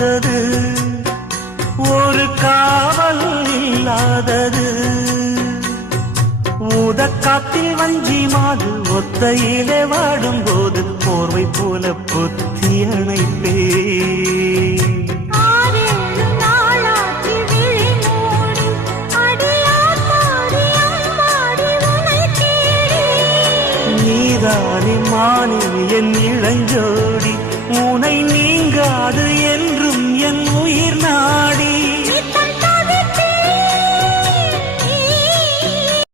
இல்லாதது, ஒரு காவல் இல்லாதது. ஊதக்காத்தில் வஞ்சி மாது ஒத்தையிலே வாடும்போது போர்வை போல பொத்தி அணைப்பே. நீதானே மானே என் இளஞ்சோடி, உனை நீங்காது என்றும் என் உயிர் நாடி.